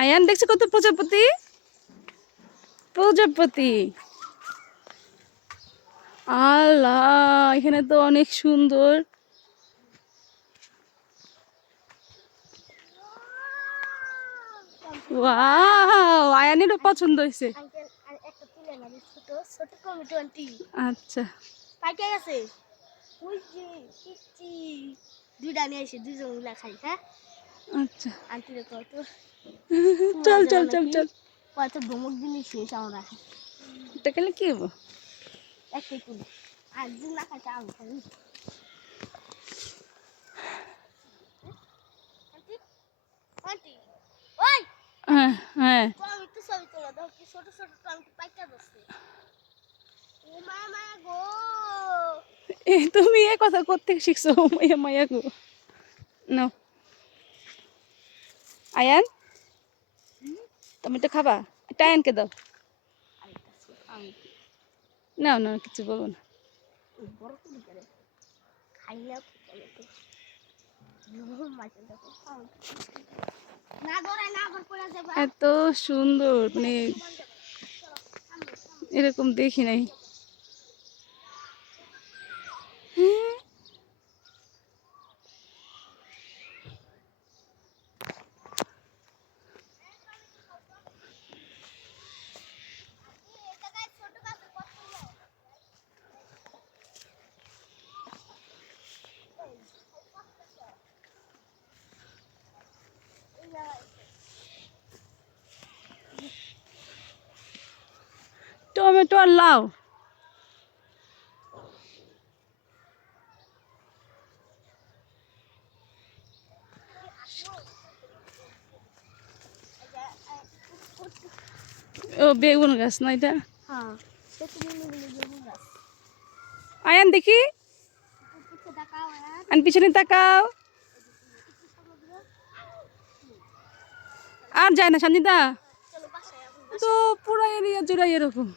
আয়ান দেখছো কত প্রজাপতি, প্রজাপতি। আল্লাহ, এখানে তো অনেক সুন্দর। ওয়াও, আয়ানেরও পছন্দ হয়েছে। আচ্ছা, পাইকে গেছে দুইটা নিয়ে এসে দুজন মিলা খাই। হ্যাঁ আচ্ছা, আন্টিরে কত চল চল চল চল। কত ধমক দিনই শেষ আমরা এটা খেলে কি হবো? একটাই কুল আর দিন না খাইতে আমি খাই। আন্টি আন্টি ওই হ্যাঁ হ্যাঁ, আমি তো ছবি তোলা দাও কি ছোট ছোট টমেটো পাইকা যাচ্ছে। ও মা মা গো, তুমি এ কথা কোত্থেকে শিখছো? মায়া মায়া গো। নাও আয়ান, তুমি তো খাবা, এটা আয়ানকে দাও। নাও না, কিছু বলবো না। বড় কুল করে খাইলে না ধরাই না আবার পড়ে যাবে। এত সুন্দর, মানে এরকম দেখি নাই। টমেটো আর লাউ। ও বেগুন গাছ না এটা? হ্যাঁ আয়ান দেখি, আন পিছনে তাকাও। আর যায় না সঞ্জিতা, তো পুরো এরিয়া জুড়াই এরকম।